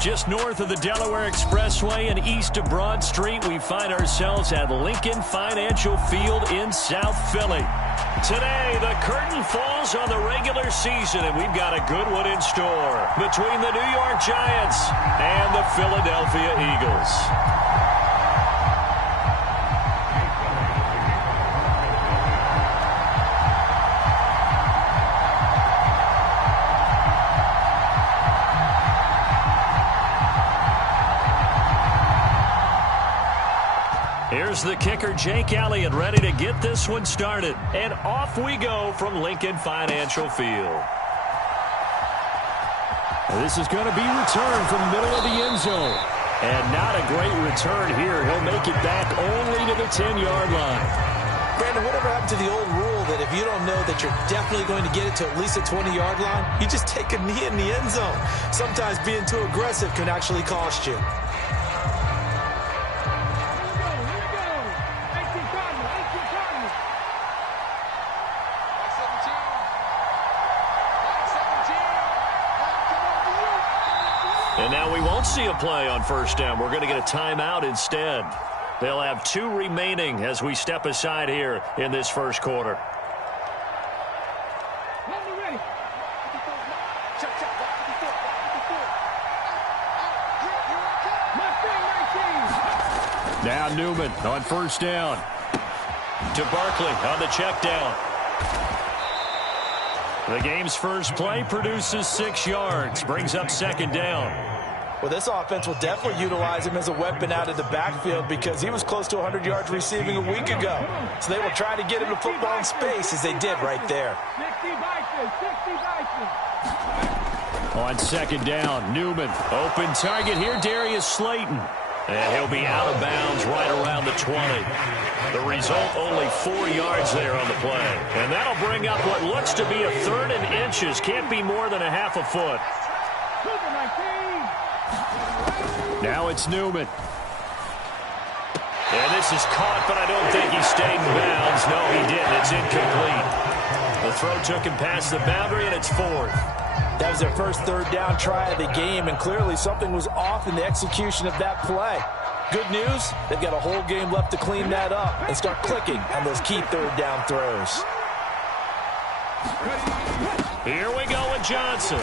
Just north of the Delaware Expressway and east of Broad Street, we find ourselves at Lincoln Financial Field in South Philly. Today, the curtain falls on the regular season, and we've got a good one in store between the New York Giants and the Philadelphia Eagles. Here's the kicker, Jake Elliott, ready to get this one started. And off we go from Lincoln Financial Field. This is going to be returned from the middle of the end zone. And not a great return here. He'll make it back only to the 10-yard line. Brandon, whatever happened to the old rule that if you don't know that you're definitely going to get it to at least a 20-yard line, you just take a knee in the end zone. Sometimes being too aggressive can actually cost you. And now we won't see a play on first down. We're going to get a timeout instead. They'll have 2 remaining as we step aside here in this first quarter. Now Newman on first down. To Barkley on the check down. The game's first play produces 6 yards. Brings up second down. Well, this offense will definitely utilize him as a weapon out of the backfield because he was close to 100 yards receiving a week ago. So they will try to get him to football in space as they did right there. On second down, Newman. Open target here, Darius Slayton. And he'll be out of bounds right around the 20. The result, only 4 yards there on the play. And that'll bring up what looks to be a 3rd and inches. Can't be more than a half a foot. Now it's Newman. And this is caught, but I don't think he stayed in bounds. No, he didn't. It's incomplete. The throw took him past the boundary, and it's 4th. That was their first 3rd down try of the game, and clearly something was off in the execution of that play. Good news, they've got a whole game left to clean that up and start clicking on those key 3rd down throws. Here we go with Johnson.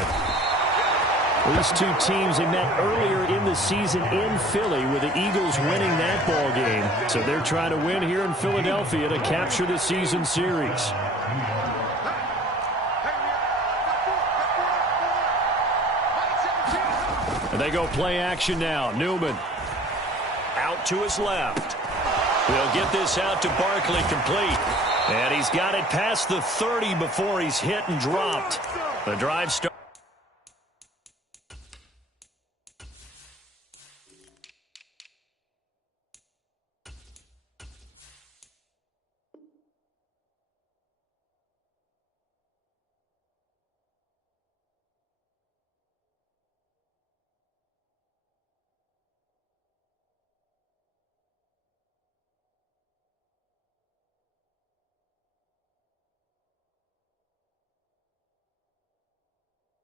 These two teams, they met earlier in the season in Philly with the Eagles winning that ball game. So they're trying to win here in Philadelphia to capture the season series. And they go play action now. Newman out to his left. They'll get this out to Barkley complete. And he's got it past the 30 before he's hit and dropped. The drive starts.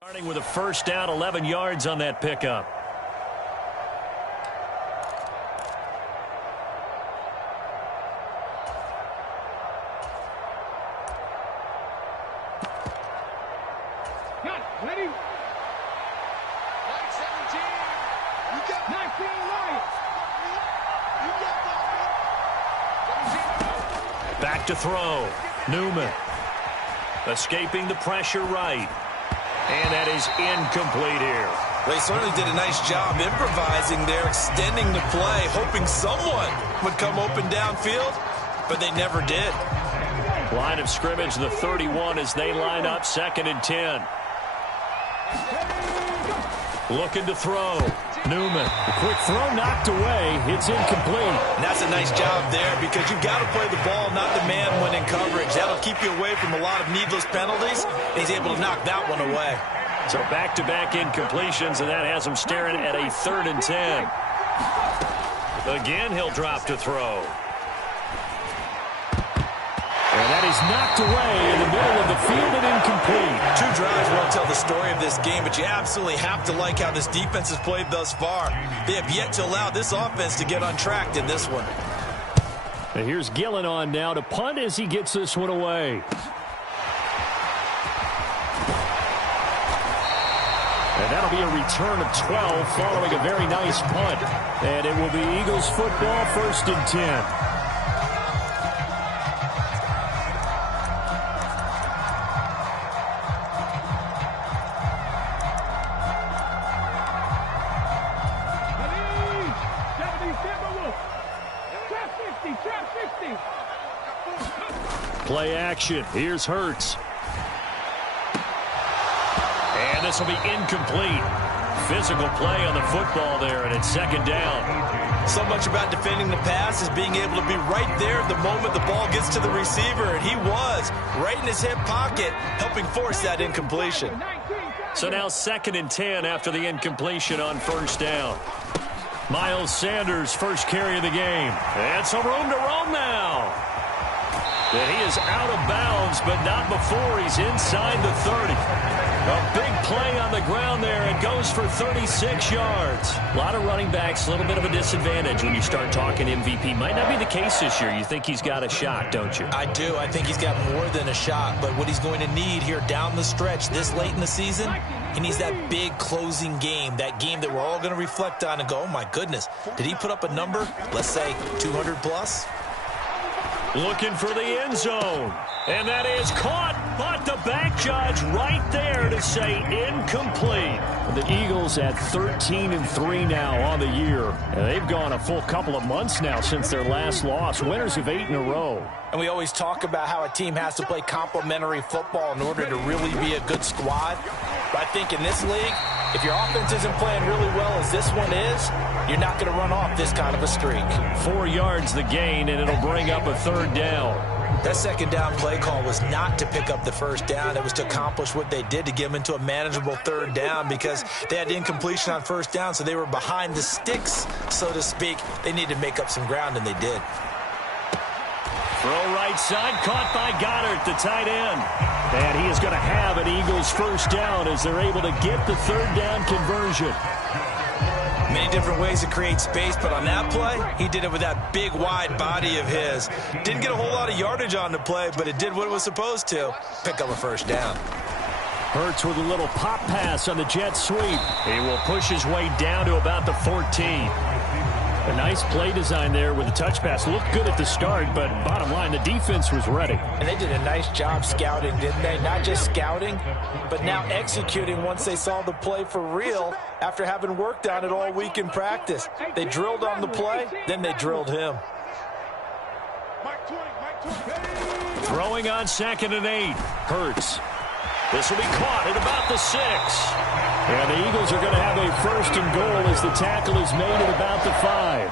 Starting with a first down, 11 yards on that pickup. Ready? 17. You got 19 right. Back to throw. Newman. Escaping the pressure right. And that is incomplete here. They certainly did a nice job improvising there, extending the play, hoping someone would come open downfield, but they never did. Line of scrimmage, the 31 as they line up, 2nd and 10. Looking to throw. Newman. A quick throw knocked away. It's incomplete. And that's a nice job there because you've got to play the ball, not the man when in coverage. That'll keep you away from a lot of needless penalties. And he's able to knock that one away. So back-to-back incompletions, and that has him staring at a 3rd and 10. Again, he'll drop to throw. And that is knocked away in the middle of the field and incomplete. Two drives won't tell the story of this game, but you absolutely have to like how this defense has played thus far. They have yet to allow this offense to get untracked in this one. And here's Gillen on now to punt as he gets this one away. And that'll be a return of 12 following a very nice punt. And it will be Eagles football, 1st and 10. Play action. Here's Hurts. And this will be incomplete. Physical play on the football there, and it's 2nd down. So much about defending the pass is being able to be right there the moment the ball gets to the receiver, and he was right in his hip pocket, helping force that incompletion. So now 2nd and 10 after the incompletion on 1st down. Miles Sanders, first carry of the game. And some room to roam now. And he is out of bounds, but not before he's inside the 30. A big play on the ground there. It goes for 36 yards. A lot of running backs, a little bit of a disadvantage when you start talking MVP. Might not be the case this year. You think he's got a shot, don't you? I do. I think he's got more than a shot. But what he's going to need here down the stretch this late in the season, he needs that big closing game, that game that we're all going to reflect on and go, oh, my goodness, did he put up a number, let's say 200 plus? Looking for the end zone. And that is caught, but the back judge right there to say incomplete. The Eagles at 13-3 now on the year. And they've gone a full couple of months now since their last loss. Winners of 8 in a row. And we always talk about how a team has to play complementary football in order to really be a good squad. But I think in this league, if your offense isn't playing really well as this one is, you're not going to run off this kind of a streak. 4 yards the gain, and it'll bring up a 3rd down. That 2nd down play call was not to pick up the 1st down. It was to accomplish what they did to get them into a manageable 3rd down because they had incompletion on 1st down, so they were behind the sticks, so to speak. They needed to make up some ground, and they did. Throw right side, caught by Goddard, the tight end. And he is going to have an Eagles 1st down as they're able to get the 3rd down conversion. Many different ways to create space, but on that play, he did it with that big, wide body of his. Didn't get a whole lot of yardage on the play, but it did what it was supposed to, pick up a 1st down. Hurts with a little pop pass on the jet sweep. He will push his way down to about the 14. A nice play design there with the touch pass. Looked good at the start, but bottom line, the defense was ready. And they did a nice job scouting, didn't they? Not just scouting, but now executing once they saw the play for real after having worked on it all week in practice. They drilled on the play, then they drilled him. Throwing on 2nd and 8. Hurts. This will be caught at about the 6. And the Eagles are going to have a 1st and goal as the tackle is made at about the 5.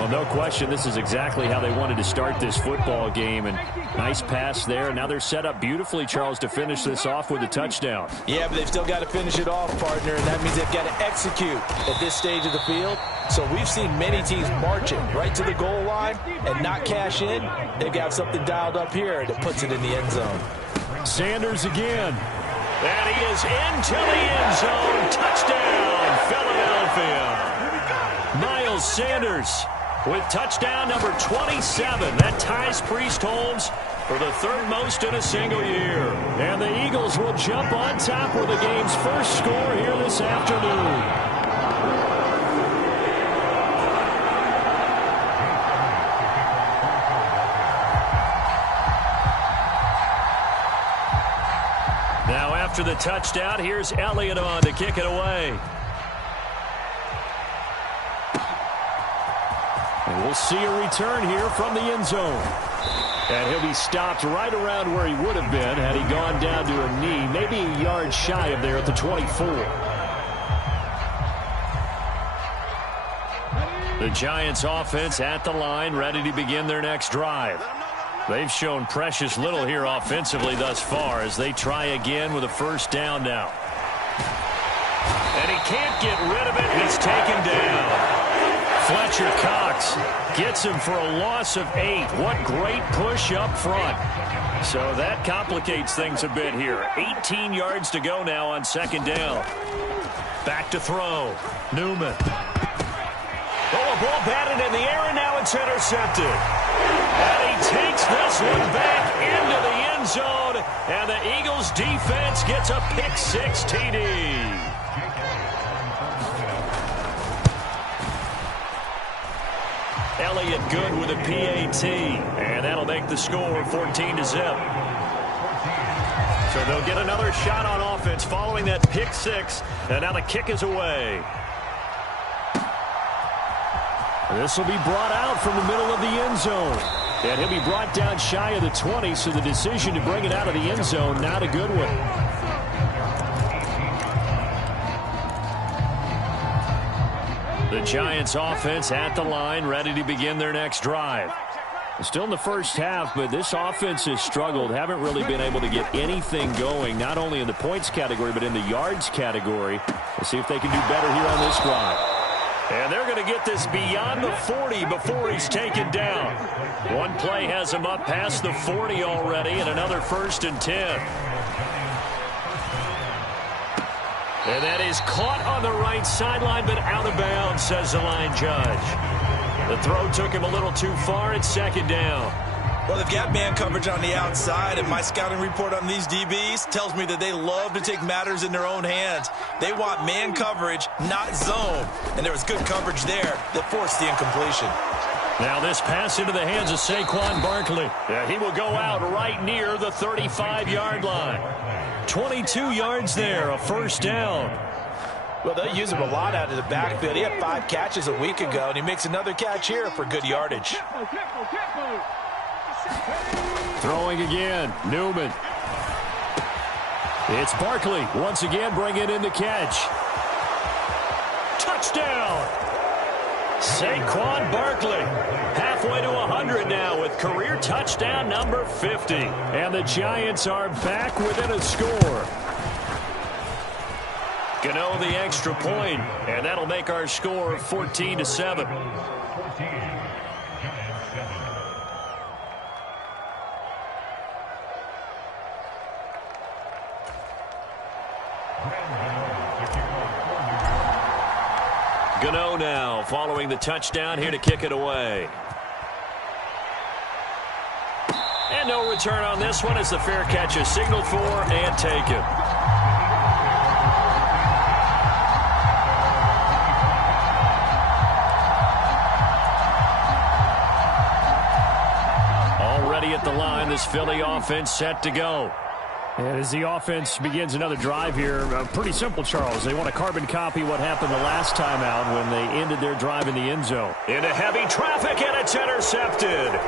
Well, no question, this is exactly how they wanted to start this football game. And nice pass there. Now they're set up beautifully, Charles, to finish this off with a touchdown. Yeah, but they've still got to finish it off, partner, and that means they've got to execute at this stage of the field. So we've seen many teams marching right to the goal line and not cash in. They've got something dialed up here that puts it in the end zone. Sanders again. And he is into the end zone. Touchdown, Philadelphia. Miles Sanders with touchdown number 27. That ties Priest Holmes for the 3rd most in a single year. And the Eagles will jump on top with the game's first score here this afternoon. After the touchdown, here's Elliott on to kick it away. And we'll see a return here from the end zone. And he'll be stopped right around where he would have been had he gone down to a knee, maybe a yard shy of there at the 24. The Giants offense at the line, ready to begin their next drive. They've shown precious little here offensively thus far as they try again with a 1st down now. And he can't get rid of it. He's taken down. Fletcher Cox gets him for a loss of 8. What great push up front. So that complicates things a bit here. 18 yards to go now on second down. Back to throw. Newman. Oh, a ball batted in the air, and now it's intercepted. And he takes this one back into the end zone, and the Eagles defense gets a pick-6 TD. Elliott good with a PAT, and that'll make the score 14-0. So they'll get another shot on offense following that pick-6, and now the kick is away. This will be brought out from the middle of the end zone. And he'll be brought down shy of the 20, so the decision to bring it out of the end zone, not a good one. The Giants offense at the line, ready to begin their next drive. Still in the first half, but this offense has struggled. Haven't really been able to get anything going, not only in the points category, but in the yards category. Let's see if they can do better here on this drive. And they're going to get this beyond the 40 before he's taken down. One play has him up past the 40 already, and another 1st and 10. And that is caught on the right sideline, but out of bounds, says the line judge. The throw took him a little too far. It's second down. Well, they've got man coverage on the outside, and my scouting report on these DBs tells me that they love to take matters in their own hands. They want man coverage, not zone. And there was good coverage there that forced the incompletion. Now this pass into the hands of Saquon Barkley. Yeah, he will go out right near the 35-yard line. 22 yards there, a 1st down. Well, they'll use him a lot out of the backfield. He had 5 catches a week ago, and he makes another catch here for good yardage. Throwing again, Newman. It's Barkley once again bringing in the catch. Touchdown! Saquon Barkley halfway to 100 now with career touchdown number 50. And the Giants are back within a score. Gano the extra point, and that'll make our score 14-7. Gano now following the touchdown here to kick it away. And no return on this one as the fair catch is signaled for and taken. Already at the line, this Philly offense set to go. And as the offense begins another drive here, pretty simple, Charles. They want to carbon copy what happened the last time out when they ended their drive in the end zone. Into heavy traffic, and it's intercepted.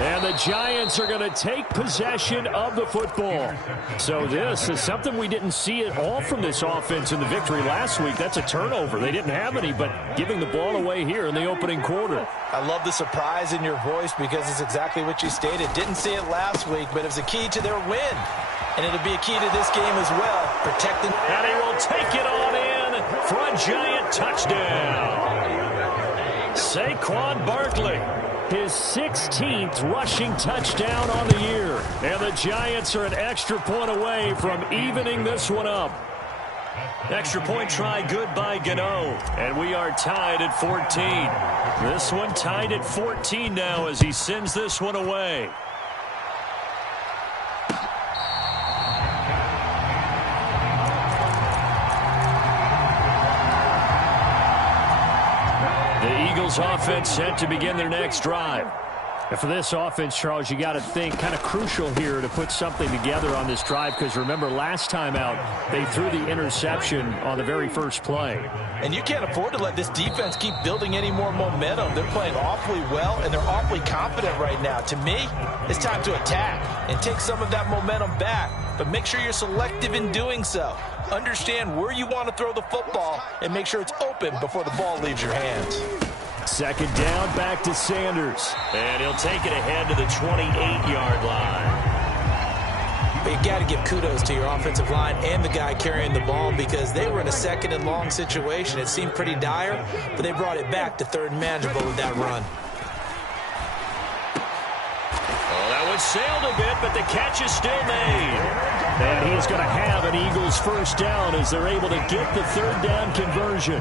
And the Giants are going to take possession of the football. So this is something we didn't see at all from this offense in the victory last week. That's a turnover. They didn't have any, but giving the ball away here in the opening quarter. I love the surprise in your voice because it's exactly what you stated. Didn't see it last week, but it was a key to their win. And it'll be a key to this game as well. Protecting. And he will take it on in for a Giant touchdown. Saquon Barkley. His 16th rushing touchdown on the year. And the Giants are an extra point away from evening this one up. Extra point try good by Gano. And we are tied at 14. This one tied at 14 now as he sends this one away. Offense set to begin their next drive. And for this offense, Charles, you got to think kind of crucial here to put something together on this drive because remember last time out they threw the interception on the very first play. And you can't afford to let this defense keep building any more momentum. They're playing awfully well and they're awfully confident right now. To me, it's time to attack and take some of that momentum back. But make sure you're selective in doing so. Understand where you want to throw the football and make sure it's open before the ball leaves your hands. Second down, back to Sanders. And he'll take it ahead to the 28-yard line. But you got to give kudos to your offensive line and the guy carrying the ball because they were in a second and long situation. It seemed pretty dire, but they brought it back to third and manageable with that run. Well, that one sailed a bit, but the catch is still made. And he is going to have an Eagles first down as they're able to get the third down conversion.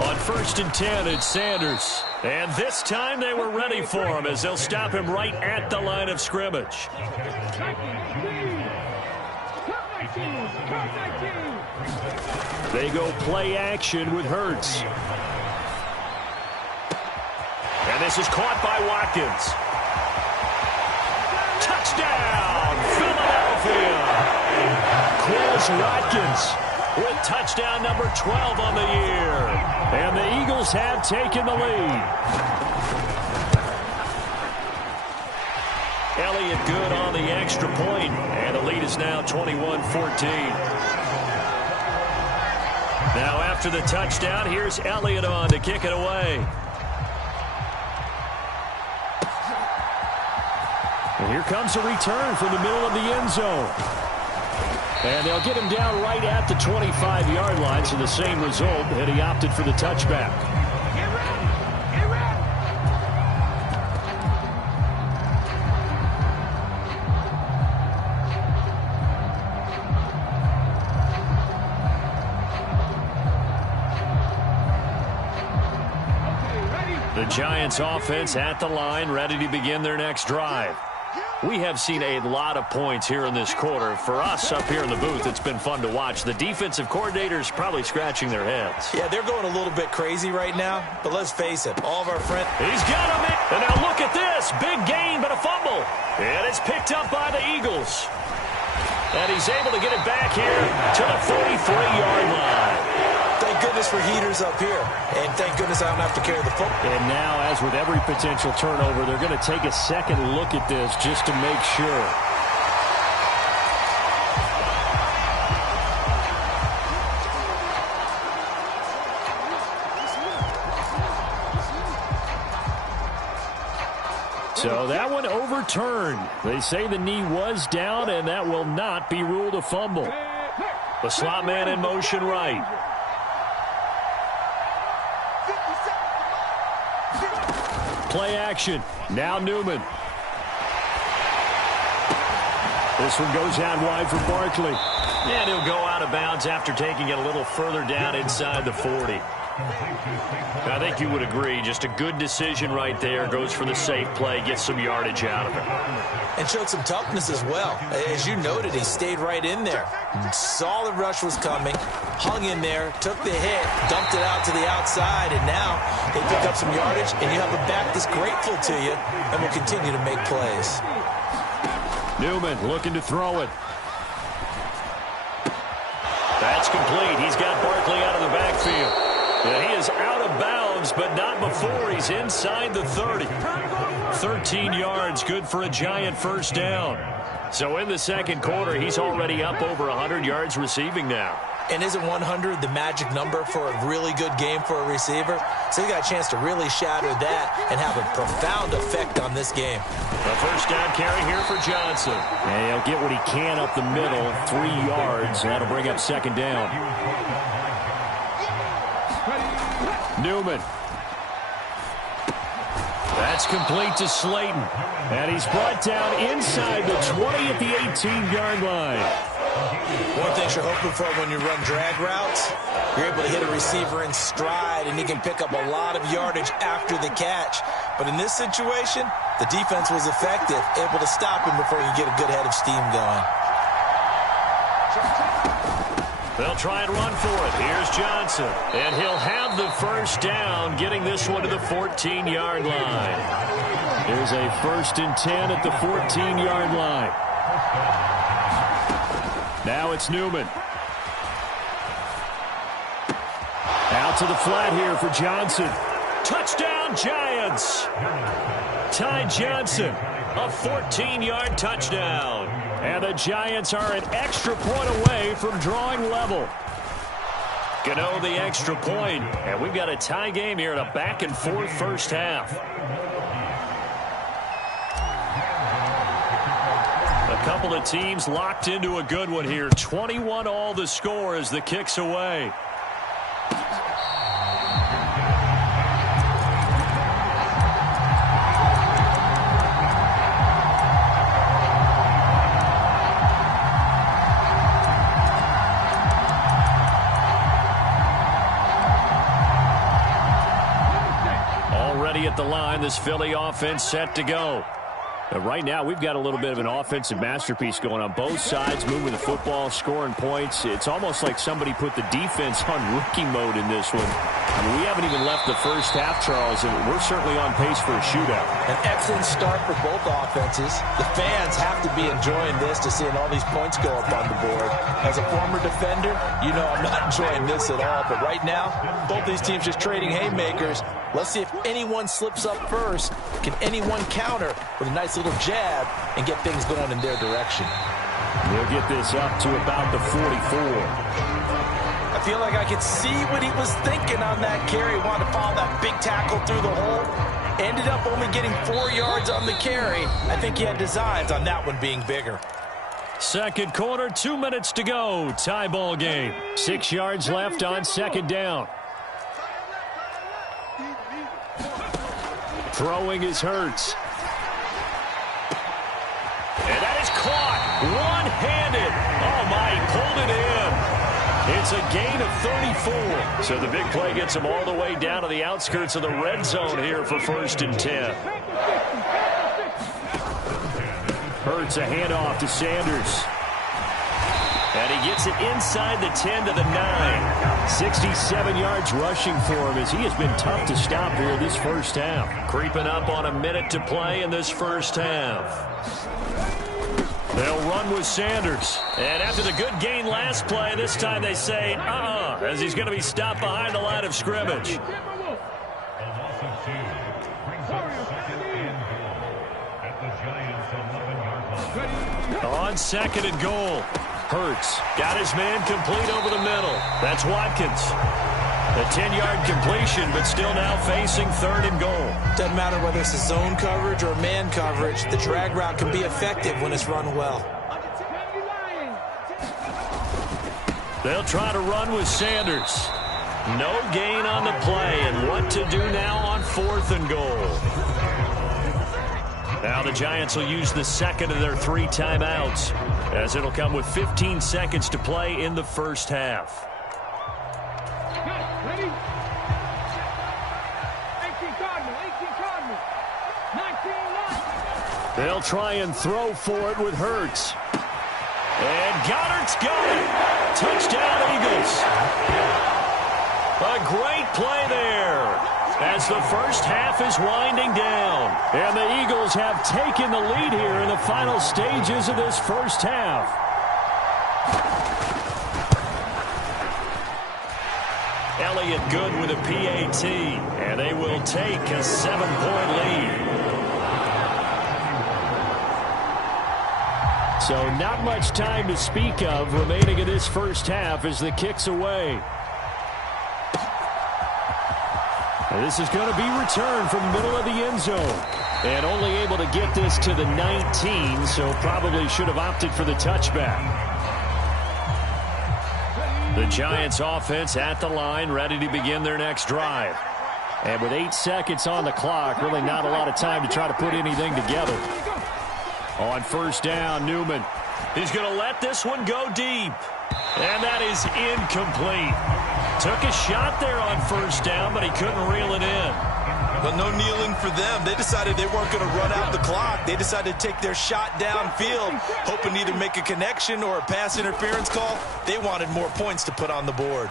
On 1st and 10, it's Sanders. And this time they were ready for him as they'll stop him right at the line of scrimmage. They go play action with Hurts. And this is caught by Watkins. Touchdown, Philadelphia! Quez Watkins with touchdown number 12 on the year. And the Eagles have taken the lead. Elliott good on the extra point, and the lead is now 21-14. Now after the touchdown, here's Elliott on to kick it away. And here comes a return from the middle of the end zone. And they'll get him down right at the 25-yard line, so the same result, and he opted for the touchback. The Giants offense at the line, ready to begin their next drive. We have seen a lot of points here in this quarter. For us up here in the booth, it's been fun to watch. The defensive coordinators probably scratching their heads. Yeah, they're going a little bit crazy right now, but let's face it, all of our friends... He's got him in. And now look at this. Big gain, but a fumble. And it's picked up by the Eagles. And he's able to get it back here to the 43-yard line. Thank goodness for heaters up here. And thank goodness I don't have to carry the football. And now, as with every potential turnover, they're going to take a second look at this just to make sure. So that one overturned. They say the knee was down, and that will not be ruled a fumble. The slot man in motion right. Play action. Now Newman. This one goes out wide for Barkley. And he'll go out of bounds after taking it a little further down inside the 40. I think you would agree, just a good decision right there. Goes for the safe play, gets some yardage out of it. And showed some toughness as well. As you noted, he stayed right in there. Saw the rush was coming, hung in there, took the hit, dumped it out to the outside, and now they pick up some yardage, and you have a back that's grateful to you and will continue to make plays. Newman looking to throw it. That's complete. He's got Barkley out of the backfield. And he is out of bounds, but not before he's inside the 30. 13 yards, good for a Giant first down. So in the second quarter, he's already up over 100 yards receiving now. And isn't 100 the magic number for a really good game for a receiver? So he got a chance to really shatter that and have a profound effect on this game. A first down carry here for Johnson. And he'll get what he can up the middle, 3 yards, and that'll bring up second down. Newman. That's complete to Slayton. And he's brought down inside the 20 at the 18-yard line. One thing you're hoping for when you run drag routes, you're able to hit a receiver in stride, and he can pick up a lot of yardage after the catch. But in this situation, the defense was effective, able to stop him before you get a good head of steam going. They'll try and run for it. Here's Johnson. And he'll have the first down, getting this one to the 14-yard line. Here's a 1st and 10 at the 14-yard line. Now it's Newman. Out to the flat here for Johnson. Touchdown, Giants. Ty Johnson, a 14-yard touchdown. And the Giants are an extra point away from drawing level. Gano the extra point, and we've got a tie game here in a back-and-forth first half. A couple of teams locked into a good one here. 21 all the score as the kick's away. At the line, this Philly offense set to go. Right now, we've got a little bit of an offensive masterpiece going on. Both sides moving the football, scoring points. It's almost like somebody put the defense on rookie mode in this one. I mean, we haven't even left the first half, Charles, and we're certainly on pace for a shootout. An excellent start for both offenses. The fans have to be enjoying this to seeing all these points go up on the board. As a former defender, you know I'm not enjoying this at all. But right now, both these teams just trading haymakers. Let's see if anyone slips up first. Can anyone counter with a nice little jab and get things going in their direction? They'll get this up to about the 44. I feel like I could see what he was thinking on that carry. Wanted to follow that big tackle through the hole. Ended up only getting 4 yards on the carry. I think he had designs on that one being bigger. Second quarter, 2 minutes to go. Tie ball game. 6 yards left on second down. Throwing is Hurts. And that is caught. One-handed. Oh, my, he pulled it in. It's a gain of 34. So the big play gets him all the way down to the outskirts of the red zone here for 1st and 10. Hurts a handoff to Sanders. And he gets it inside the 10 to the 9. 67 yards rushing for him as he has been tough to stop here this first half. Creeping up on a minute to play in this first half. They'll run with Sanders. And after the good gain last play, this time they say, as he's going to be stopped behind the line of scrimmage. On 2nd and goal. Hurts got his man complete over the middle. That's Watkins. A 10-yard completion, but still now facing 3rd and goal. Doesn't matter whether it's a zone coverage or man coverage. The drag route can be effective when it's run well. They'll try to run with Sanders. No gain on the play, and what to do now on 4th and goal. Now the Giants will use the second of their 3 timeouts, as it'll come with 15 seconds to play in the first half. Ready? 18 Cardinal, 19 They'll try and throw for it with Hurts. And Goddard's got it. Touchdown, Eagles. A great play there as the first half is winding down. And the Eagles have taken the lead here in the final stages of this first half. Elliott good with a PAT, and they will take a 7-point lead. So not much time to speak of remaining in this first half as the kick's away. And this is going to be returned from the middle of the end zone. And only able to get this to the 19, so probably should have opted for the touchback. The Giants offense at the line, ready to begin their next drive. And with 8 seconds on the clock, really not a lot of time to try to put anything together. On first down, Newman. He's going to let this one go deep. And that is incomplete. Took a shot there on first down, but he couldn't reel it in. But no kneeling for them. They decided they weren't going to run out the clock. They decided to take their shot downfield, hoping to either make a connection or a pass interference call. They wanted more points to put on the board.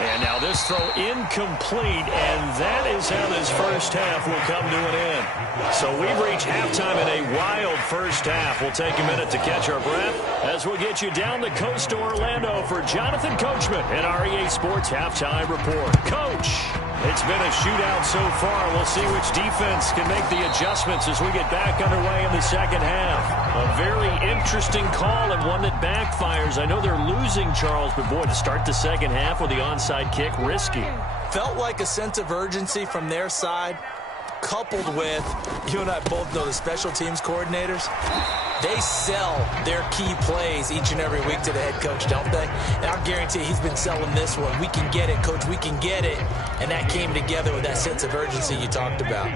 And now this throw incomplete, and that is how this first half will come to an end. So we've reached halftime in a wild first half. We'll take a minute to catch our breath as we'll get you down the coast to Orlando for Jonathan Coachman and our EA Sports Halftime Report. Coach. It's been a shootout so far. We'll see which defense can make the adjustments as we get back underway in the second half. A very interesting call and one that backfires. I know they're losing, Charles, but boy, to start the second half with the onside kick, risky. Felt like a sense of urgency from their side, coupled with, you and I both know the special teams coordinators, they sell their key plays each and every week to the head coach, don't they? And I'll guarantee he's been selling this one. We can get it, coach, we can get it. And that came together with that sense of urgency you talked about.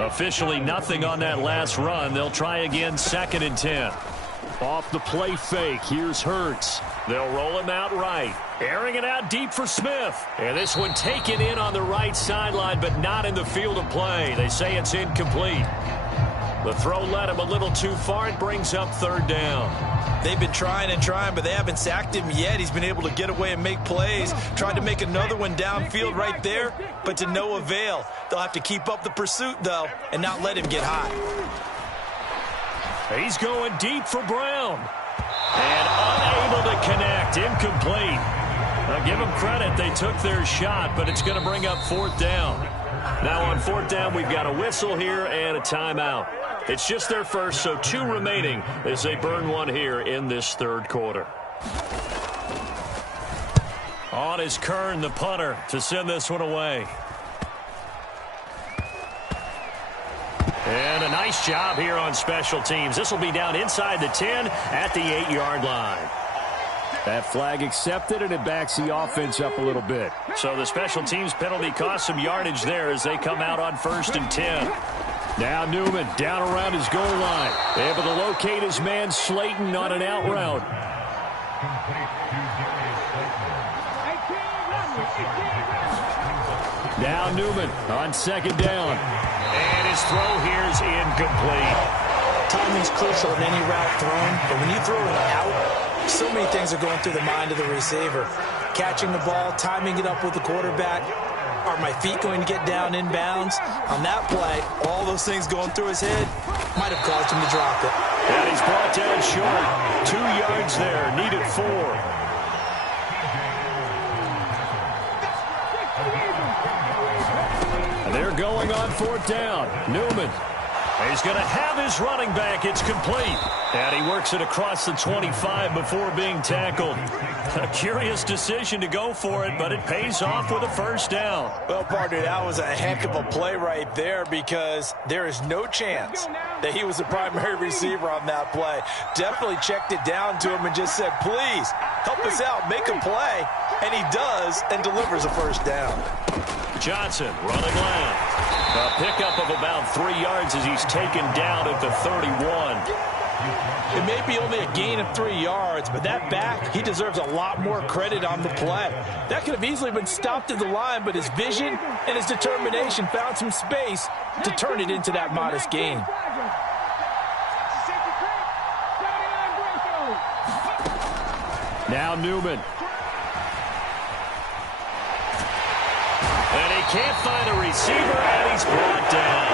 Officially nothing on that last run. They'll try again, 2nd and 10. Off the play fake, here's Hurts. They'll roll him out right. Airing it out deep for Smith. And this one taken in on the right sideline, but not in the field of play. They say it's incomplete. The throw led him a little too far. It brings up 3rd down. They've been trying and trying, but they haven't sacked him yet. He's been able to get away and make plays. Tried to make another one downfield right there, but to no avail. They'll have to keep up the pursuit, though, and not let him get hot. He's going deep for Brown. And unable to connect. Incomplete. Now give them credit. They took their shot, but it's going to bring up 4th down. Now on 4th down, we've got a whistle here and a timeout. It's just their first, so 2 remaining as they burn one here in this 3rd quarter. On is Kern, the punter, to send this one away. And a nice job here on special teams. This will be down inside the 10 at the 8-yard line. That flag accepted, and it backs the offense up a little bit. So the special teams penalty cost some yardage there as they come out on 1st and 10. Now Newman down around his goal line. Able to locate his man Slayton on an out route. Now Newman on 2nd down. And his throw here is incomplete. Timing's crucial in any route thrown, but when you throw it out, so many things are going through the mind of the receiver. Catching the ball, timing it up with the quarterback. Are my feet going to get down in bounds? On that play, all those things going through his head might have caused him to drop it. And he's brought down short. 2 yards there, needed 4. And they're going on 4th down. Newman. He's going to have his running back. It's complete. And he works it across the 25 before being tackled. A curious decision to go for it, but it pays off with a 1st down. Well, partner, that was a heck of a play right there because there is no chance that he was the primary receiver on that play. Definitely checked it down to him and just said, please, help us out, make a play. And he does and delivers a 1st down. Johnson running left. A pickup of about 3 yards as he's taken down at the 31. It may be only a gain of 3 yards, but that back, he deserves a lot more credit on the play. That could have easily been stopped at the line, but his vision and his determination found some space to turn it into that modest gain. Now Newman. And he can't find a receiver, and he's brought down.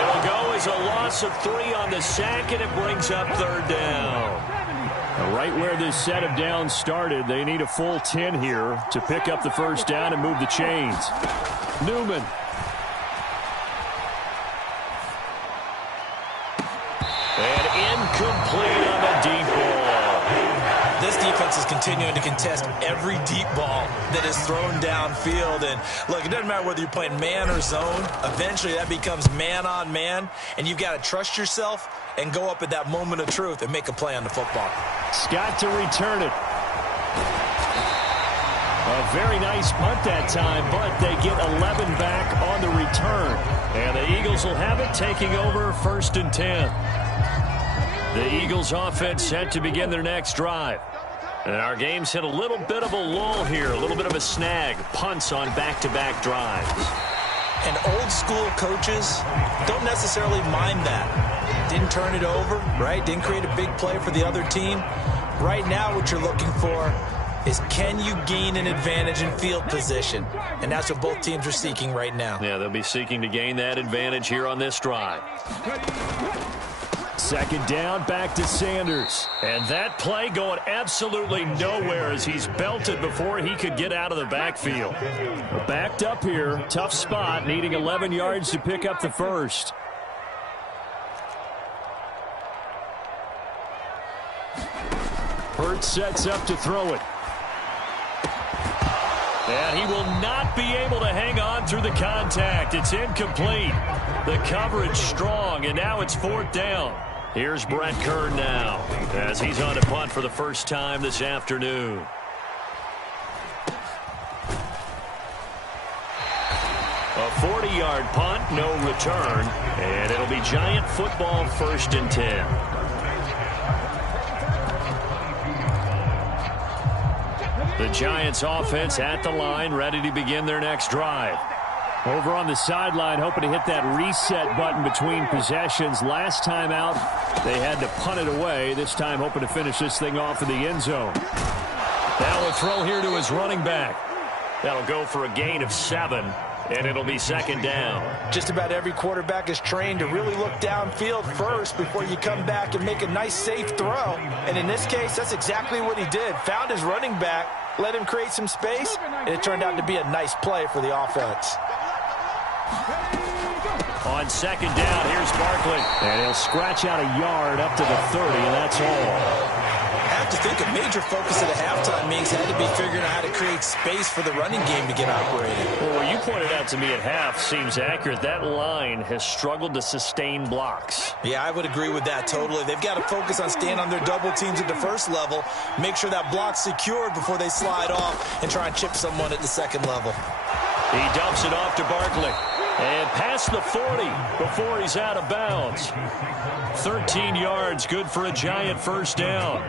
It'll go as a loss of 3 on the sack, and it brings up 3rd down. Right where this set of downs started, they need a full 10 here to pick up the 1st down and move the chains. Newman. And incomplete on the deep ball. This defense is continuing to contest every deep ball that is thrown downfield. And look, it doesn't matter whether you're playing man or zone. Eventually that becomes man on man, and you've got to trust yourself and go up at that moment of truth and make a play on the football. Scott to return it. A very nice punt that time, but they get 11 back on the return. And the Eagles will have it, taking over 1st and 10. The Eagles offense set to begin their next drive. And our game's hit a little bit of a lull here, a little bit of a snag. Punts on back-to-back drives. And old-school coaches don't necessarily mind that. Didn't turn it over, right? Didn't create a big play for the other team. Right now what you're looking for is, can you gain an advantage in field position? And that's what both teams are seeking right now. Yeah, they'll be seeking to gain that advantage here on this drive. Second down, back to Sanders. And that play going absolutely nowhere as he's belted before he could get out of the backfield. Backed up here, tough spot, needing 11 yards to pick up the first. Hurts sets up to throw it. And he will not be able to hang on through the contact. It's incomplete. The coverage strong, and now it's fourth down. Here's Brett Kern now as he's on to punt for the first time this afternoon. A 40-yard punt, no return, and it'll be Giant football, 1st and 10. The Giants offense at the line, ready to begin their next drive. Over on the sideline, hoping to hit that reset button between possessions. Last time out, they had to punt it away. This time, hoping to finish this thing off in the end zone. Now a throw here to his running back. That'll go for a gain of 7, and it'll be second down. Just about every quarterback is trained to really look downfield first before you come back and make a nice, safe throw. And in this case, that's exactly what he did. Found his running back, let him create some space, and it turned out to be a nice play for the offense. On second down, here's Barkley. And he'll scratch out a yard up to the 30, and that's all. I have to think a major focus at a halftime means had to be figuring out how to create space for the running game to get operating. Well, what you pointed out to me at half seems accurate. That line has struggled to sustain blocks. Yeah, I would agree with that totally. They've got to focus on staying on their double teams at the first level, make sure that block's secured before they slide off and try and chip someone at the second level. He dumps it off to Barkley. And past the 40 before he's out of bounds. 13 yards, good for a Giant first down.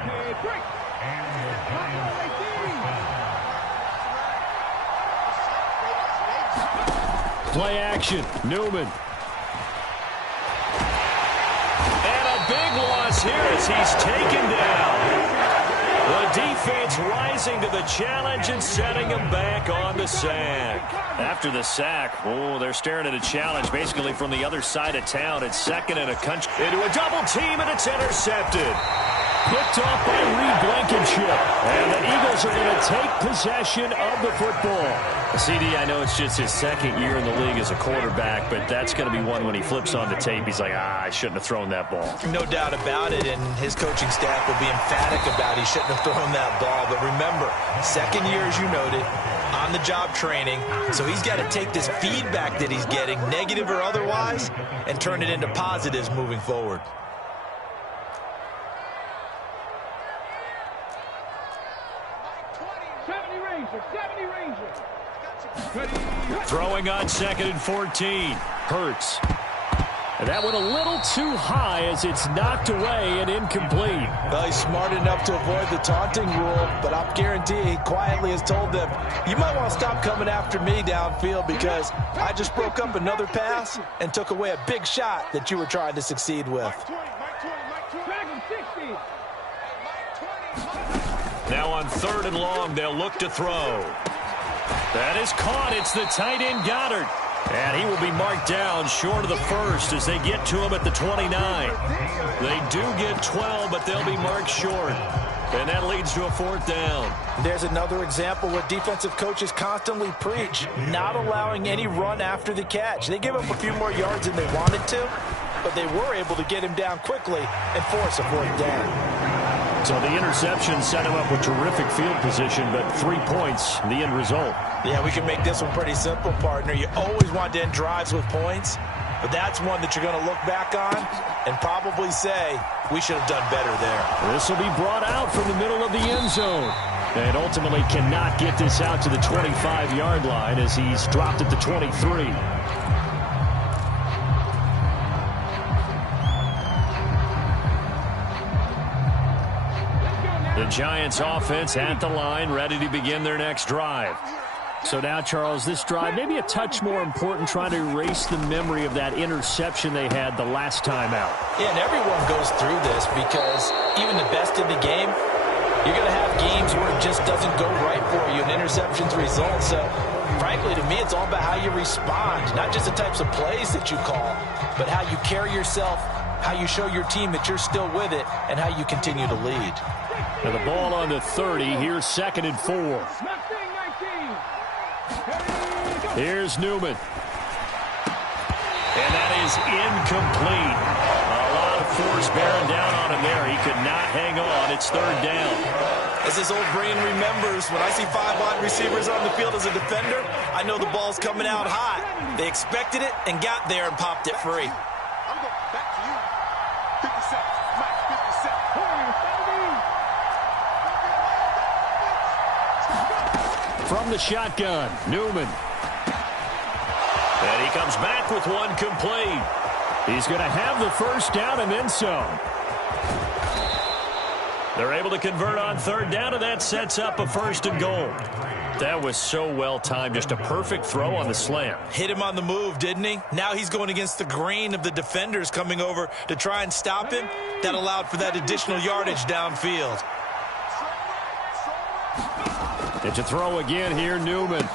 Play action, Newman. And a big loss here as he's taken down. The defense rising to the challenge and setting him back on the sack. After the sack, they're staring at a challenge basically from the other side of town. It's second and a country into a double team, and it's intercepted. Picked off by Reed Blankenship. And the Eagles are going to take possession of the football. CD, I know it's just his second year in the league as a quarterback, but that's going to be one when he flips on the tape. He's like, I shouldn't have thrown that ball. No doubt about it, and his coaching staff will be emphatic about he shouldn't have thrown that ball. But remember, second year, as you noted, on-the-job training, so he's got to take this feedback that he's getting, negative or otherwise, and turn it into positives moving forward. Throwing on second and 14. Hurts. And that went a little too high as it's knocked away and incomplete. Well, he's smart enough to avoid the taunting rule, but I'll guarantee he quietly has told them, you might want to stop coming after me downfield because I just broke up another pass and took away a big shot that you were trying to succeed with. Now on third and long, they'll look to throw. That is caught. It's the tight end Goddard. And he will be marked down short of the first as they get to him at the 29. They do get 12, but they'll be marked short. And that leads to a fourth down. There's another example where defensive coaches constantly preach, not allowing any run after the catch. They give up a few more yards than they wanted to, but they were able to get him down quickly and force a fourth down. So the interception set him up with terrific field position, but 3 points, the end result. Yeah, we can make this one pretty simple, partner. You always want to end drives with points, but that's one that you're going to look back on and probably say, we should have done better there. This will be brought out from the middle of the end zone. And ultimately cannot get this out to the 25-yard line as he's dropped at the 23. The Giants offense at the line, ready to begin their next drive. So now, Charles, this drive maybe a touch more important, trying to erase the memory of that interception they had the last time out. Yeah, and everyone goes through this because even the best in the game, you're going to have games where it just doesn't go right for you, and interceptions result. So, frankly, to me, it's all about how you respond, not just the types of plays that you call, but how you carry yourself how you show your team that you're still with it, and how you continue to lead. Now the ball on the 30. Here's 2nd and 4. Here's Newman. And that is incomplete. A lot of force bearing down on him there. He could not hang on. It's 3rd down. As his old brain remembers, when I see 5 wide receivers on the field as a defender, I know the ball's coming out hot. They expected it and got there and popped it free. I'm going back to you. 50 seconds. Max, 50 seconds. From the shotgun, Newman. And he comes back with one complete. He's going to have the 1st down and then some. They're able to convert on 3rd down, and that sets up a 1st and goal. That was so well timed. Just a perfect throw on the slam. Hit him on the move, didn't he? Now he's going against the grain of the defenders coming over to try and stop him. That allowed for that additional yardage downfield. And to throw again here, Newman.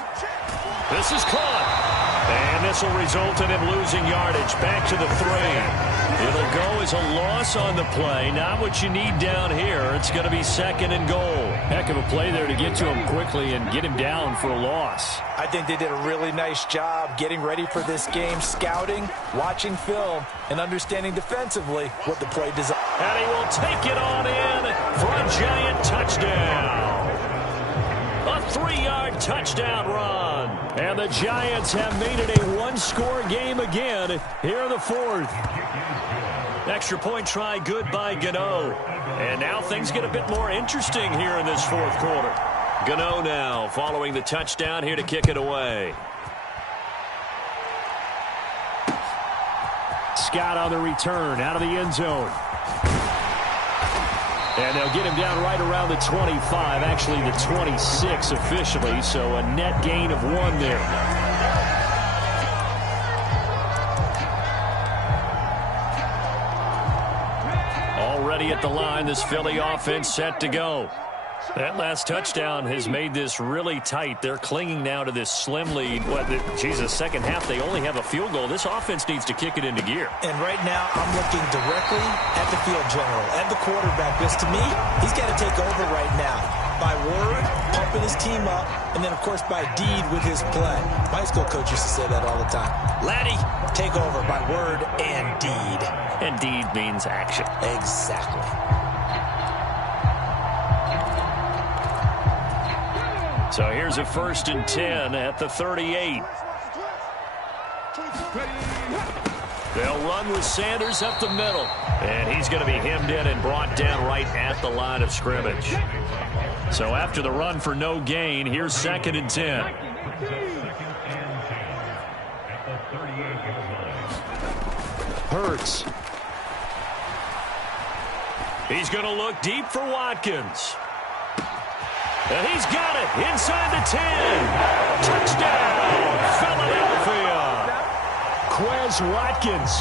This is caught. And this will result in him losing yardage. Back to the 3. It'll go as a loss on the play. Not what you need down here. It's going to be 2nd and goal. Heck of a play there to get to him quickly and get him down for a loss. I think they did a really nice job getting ready for this game, scouting, watching film, and understanding defensively what the play design. And he will take it on in for a giant touchdown. A 3-yard touchdown run. And the Giants have made it a 1-score game again here in the 4th. Extra point try good by Gano. And now things get a bit more interesting here in this 4th quarter. Gano now following the touchdown here to kick it away. Scott on the return out of the end zone. And they'll get him down right around the 25, actually the 26 officially, so a net gain of 1 there. Already at the line, this Philly offense set to go. That last touchdown has made this really tight. They're clinging now to this slim lead. Second half, they only have a field goal. This offense needs to kick it into gear. And right now, I'm looking directly at the field general, at the quarterback, because to me, he's got to take over right now. By word, pumping his team up, and then, of course, by deed with his play. My high school coach used to say that all the time. Laddie, take over by word and deed. And deed means action. Exactly. So here's a 1st and 10 at the 38. They'll run with Sanders up the middle. And he's going to be hemmed in and brought down right at the line of scrimmage. So after the run for no gain, here's 2nd and 10. Hurts. He's going to look deep for Watkins. And he's got it inside the 10. Touchdown, Philadelphia. Quez Watkins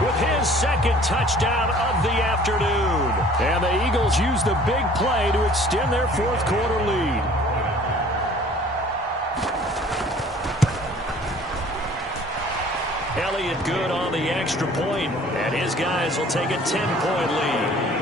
with his 2nd touchdown of the afternoon. And the Eagles use the big play to extend their 4th quarter lead. Elliott good on the extra point, and his guys will take a 10-point lead.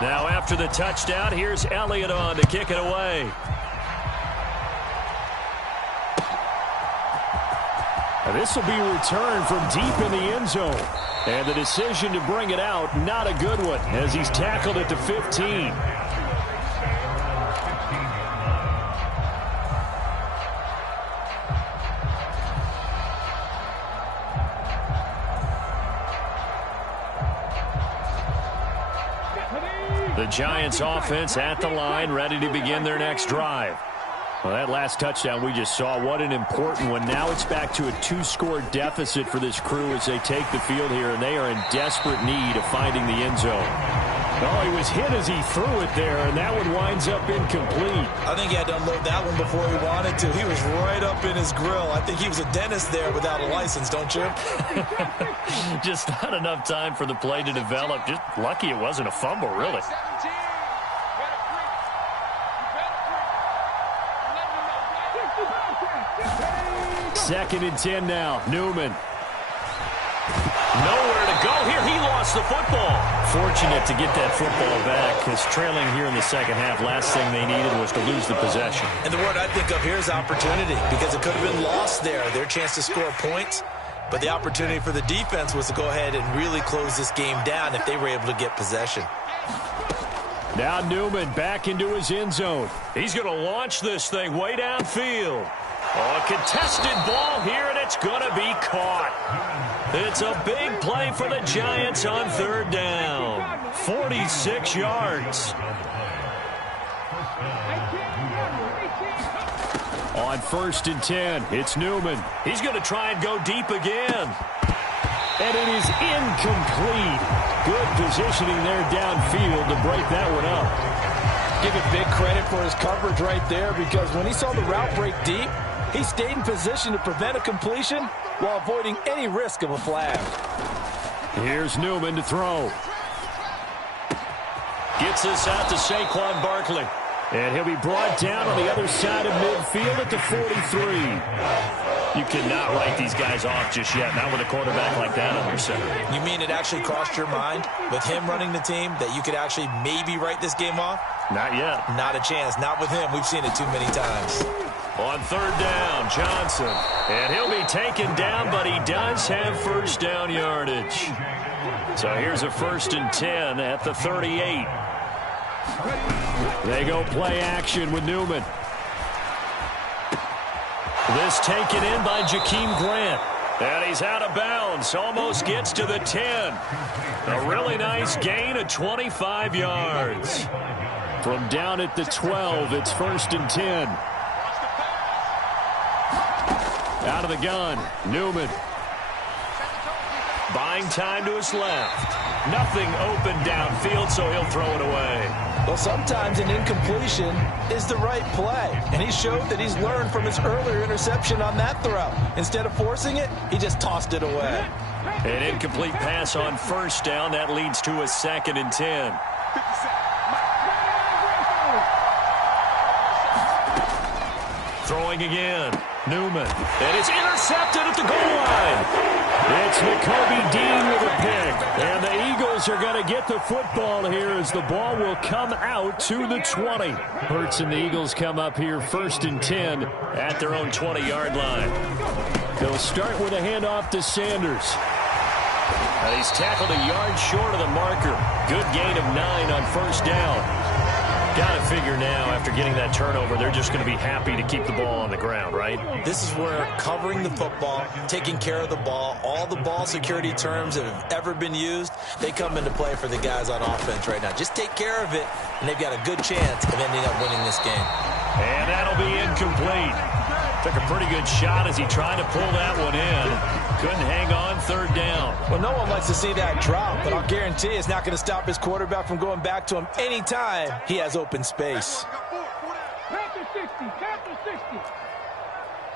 Now after the touchdown, here's Elliott on to kick it away. Now this will be returned from deep in the end zone. And the decision to bring it out, not a good one, as he's tackled at the 15. The Giants offense at the line, ready to begin their next drive. Well, that last touchdown we just saw, what an important one. Now it's back to a 2-score deficit for this crew as they take the field here, and they are in desperate need of finding the end zone. Oh, he was hit as he threw it there, and that one winds up incomplete. I think he had to unload that one before he wanted to. He was right up in his grill. I think he was a dentist there without a license, don't you? Just not enough time for the play to develop. Just lucky it wasn't a fumble, really. Second and 10 now. Newman. Nowhere to go here. He lost the football. Fortunate to get that football back, because trailing here in the second half, last thing they needed was to lose the possession. And the word I think of here is opportunity, because it could have been lost there. Their chance to score points, but the opportunity for the defense was to go ahead and really close this game down if they were able to get possession. Now Newman back into his end zone. He's going to launch this thing way downfield. Oh, a contested ball here, and it's going to be caught. It's a big play for the Giants on third down. 46 yards. On first and 10, it's Newman. He's going to try and go deep again. And it is incomplete. Good positioning there downfield to break that one up. Give it big credit for his coverage right there, because when he saw the route break deep, he stayed in position to prevent a completion while avoiding any risk of a flag. Here's Newman to throw. Gets this out to Saquon Barkley. And he'll be brought down on the other side of midfield at the 43. You cannot write these guys off just yet, not with a quarterback like that on your center. You mean it actually crossed your mind with him running the team that you could actually maybe write this game off? Not yet. Not a chance. Not with him. We've seen it too many times. On third down, Johnson. And he'll be taken down, but he does have first down yardage. So here's a first and 10 at the 38. They go play action with Newman. This taken in by Jakeem Grant. And he's out of bounds. Almost gets to the 10. A really nice gain of 25 yards. From down at the 12, it's first and 10. Out of the gun, Newman. Buying time to his left. Nothing open downfield, so he'll throw it away. Well, sometimes an incompletion is the right play, and he showed that he's learned from his earlier interception on that throw. Instead of forcing it, he just tossed it away. An incomplete pass on first down. That leads to a second and 10. Throwing again. Newman. And it's intercepted at the goal line. It's Nakobe Dean with a pick. And the Eagles are going to get the football here as the ball will come out to the 20. Hurts and the Eagles come up here first and 10 at their own 20-yard line. They'll start with a handoff to Sanders. And he's tackled a yard short of the marker. Good gain of 9 on first down. Got to figure now, after getting that turnover, they're just going to be happy to keep the ball on the ground, right? This is where covering the football, taking care of the ball, all the ball security terms that have ever been used, they come into play for the guys on offense right now. Just take care of it, and they've got a good chance of ending up winning this game. And that'll be incomplete. Took a pretty good shot as he tried to pull that one in. Couldn't hang on third down. Well, no one likes to see that drop, but I'll guarantee it's not going to stop his quarterback from going back to him anytime he has open space. Panther 60, Panther 60.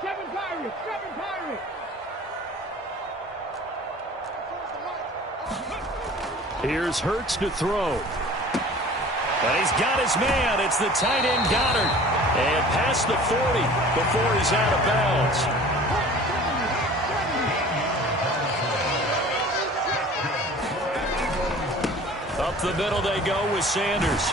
7 Pirates, 7 Pirates. Here's Hurts to throw. And he's got his man. It's the tight end Goddard. And past the 40 before he's out of bounds. Up the middle they go with Sanders.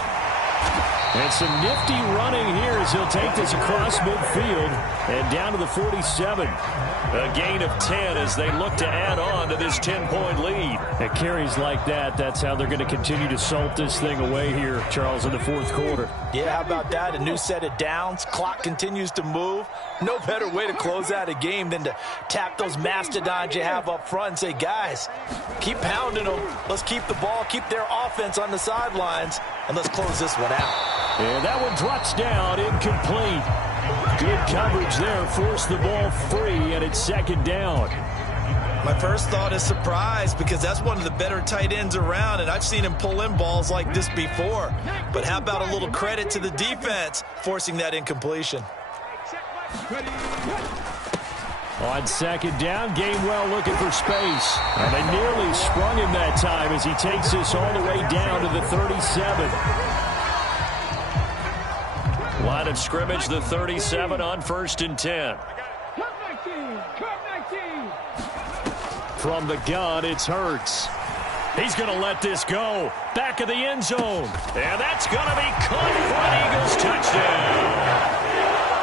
And some nifty running here as he'll take this across midfield and down to the 47. A gain of 10 as they look to add on to this 10-point lead. At carries like that, that's how they're going to continue to salt this thing away here, Charles, in the fourth quarter. Yeah, how about that? A new set of downs. Clock continues to move. No better way to close out a game than to tap those mastodons you have up front and say, guys, keep pounding them. Let's keep the ball, keep their offense on the sidelines, and let's close this one out. And that one drops down, incomplete. Good coverage there, forced the ball free, and it's second down. My first thought is surprise, because that's one of the better tight ends around, and I've seen him pull in balls like this before. But how about a little credit to the defense forcing that incompletion? On second down, Gainwell looking for space. And they nearly sprung him that time as he takes this all the way down to the 37. Line of scrimmage, the 37 on 1st and 10. From the gun, it's Hurts. He's going to let this go. Back of the end zone. And that's going to be caught for an Eagles touchdown.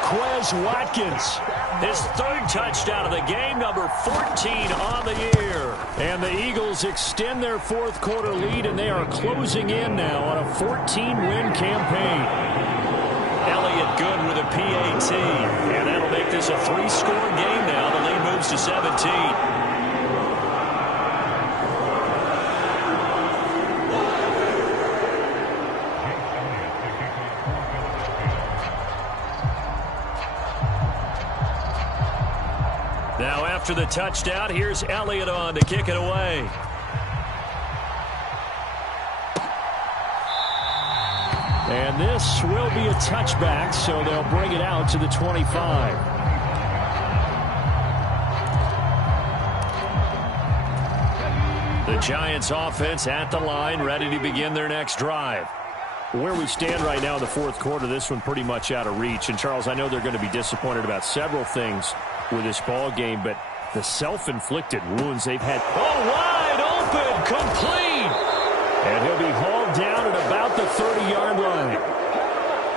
Quez Watkins, his 3rd touchdown of the game, number 14 on the year. And the Eagles extend their 4th quarter lead, and they are closing in now on a 14-win campaign. Elliott good with a PAT, and that'll make this a 3-score game now. The lead moves to 17. Now after the touchdown, here's Elliott on to kick it away. And this will be a touchback, so they'll bring it out to the 25. The Giants offense at the line, ready to begin their next drive. Where we stand right now in the 4th quarter, this one pretty much out of reach. And, Charles, I know they're going to be disappointed about several things with this ball game, but the self-inflicted wounds they've had. Oh, wide open, complete. And he'll be hauled down at about the 30-yard line.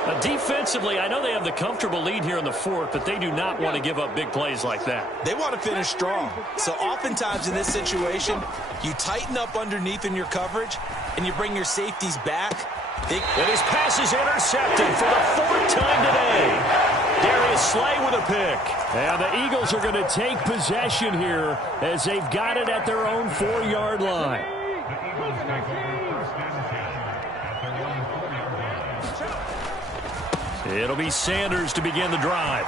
Now, defensively, I know they have the comfortable lead here in the 4th, but they do not want to give up big plays like that. They want to finish strong. So oftentimes in this situation, you tighten up underneath in your coverage, and you bring your safeties back. And his pass is intercepted for the 4th time today. Darius Slay with a pick. And the Eagles are going to take possession here as they've got it at their own 4-yard line. It'll be Sanders to begin the drive.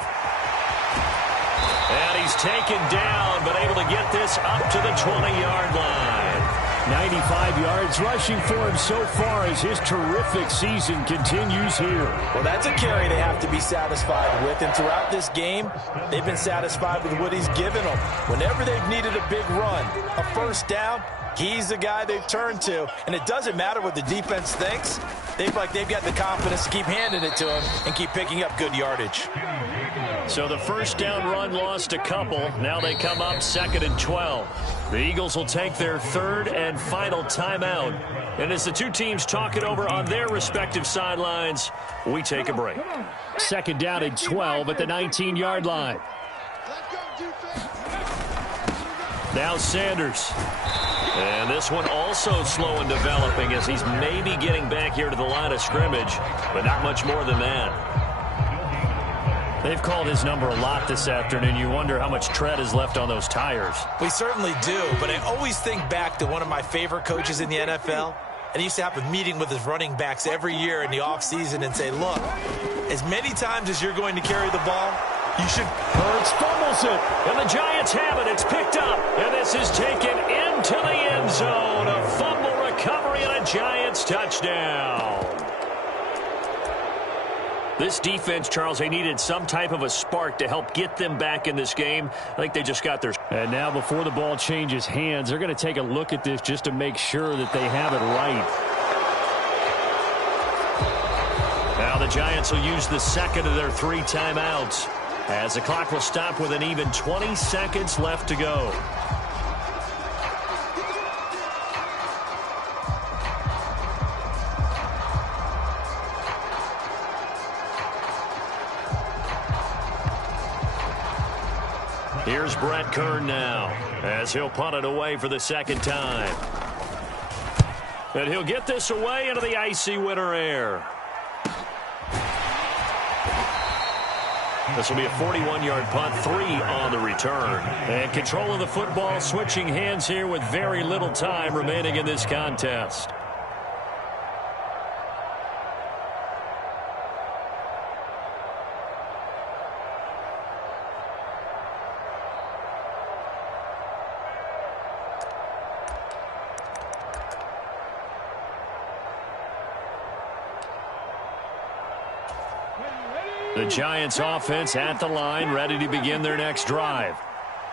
And he's taken down, but able to get this up to the 20-yard line. 95 yards rushing for him so far as his terrific season continues here. Well, that's a carry they have to be satisfied with. And throughout this game, they've been satisfied with what he's given them. Whenever they've needed a big run, a 1st down, he's the guy they've turned to. And it doesn't matter what the defense thinks. They've got the confidence to keep handing it to him and keep picking up good yardage. So the 1st down run lost a couple. Now they come up 2nd and 12. The Eagles will take their 3rd and final timeout. And as the two teams talk it over on their respective sidelines, we take a break. 2nd down and 12 at the 19-yard line. Now Sanders. And this one also slow in developing as he's maybe getting back here to the line of scrimmage, but not much more than that. They've called his number a lot this afternoon. You wonder how much tread is left on those tires. We certainly do, but I always think back to one of my favorite coaches in the NFL. And he used to have a meeting with his running backs every year in the offseason and say, look, as many times as you're going to carry the ball, you should... Hurts fumbles it, and the Giants have it. It's picked up, and this is taken into the end zone. A fumble recovery and a Giants touchdown. This defense, Charles, they needed some type of a spark to help get them back in this game. I think they just got their... And now before the ball changes hands, they're going to take a look at this just to make sure that they have it right. Now the Giants will use the 2nd of their 3 timeouts as the clock will stop with an even 20 seconds left to go. Here's Brett Kern now as he'll punt it away for the 2nd time. And he'll get this away into the icy winter air. This will be a 41-yard punt, 3 on the return. And control of the football switching hands here with very little time remaining in this contest. The Giants offense at the line, ready to begin their next drive.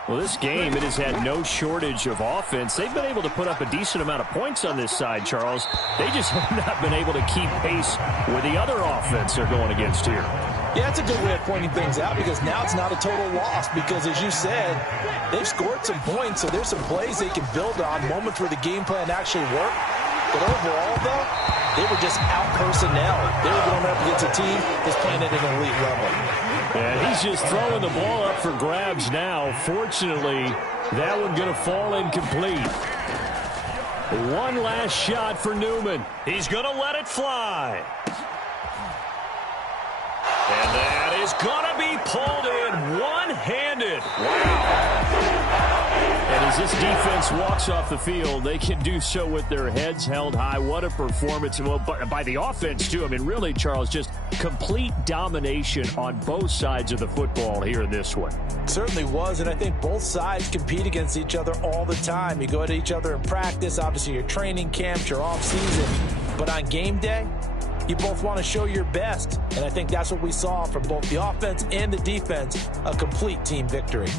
Well, this game, it has had no shortage of offense. They've been able to put up a decent amount of points on this side, Charles. They just have not been able to keep pace with the other offense they're going against here. Yeah, it's a good way of pointing things out because now it's not a total loss because, as you said, they've scored some points, so there's some plays they can build on, moments where the game plan actually worked. But overall, though, they were just out-personnel. They were going up against a team that's playing at an elite level. And he's just throwing the ball up for grabs now. Fortunately, that one going to fall incomplete. One last shot for Newman. He's going to let it fly. And that is going to be pulled in one-handed. Wow. And as this defense walks off the field, they can do so with their heads held high. What a performance. Well, by the offense, too. I mean, really, Charles, just complete domination on both sides of the football here in this one. Certainly was, and I think both sides compete against each other all the time. You go at each other in practice, obviously your training camps, your off-season. But on game day, you both want to show your best. And I think that's what we saw from both the offense and the defense, a complete team victory.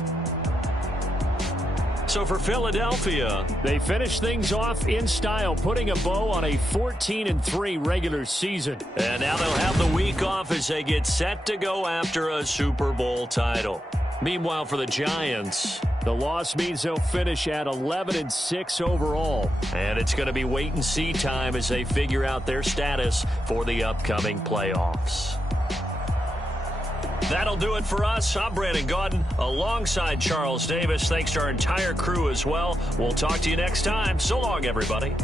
So for Philadelphia, they finish things off in style, putting a bow on a 14-3 regular season. And now they'll have the week off as they get set to go after a Super Bowl title. Meanwhile, for the Giants, the loss means they'll finish at 11-6 overall. And it's going to be wait-and-see time as they figure out their status for the upcoming playoffs. That'll do it for us. I'm Brandon Gaudin alongside Charles Davis. Thanks to our entire crew as well. We'll talk to you next time. So long, everybody.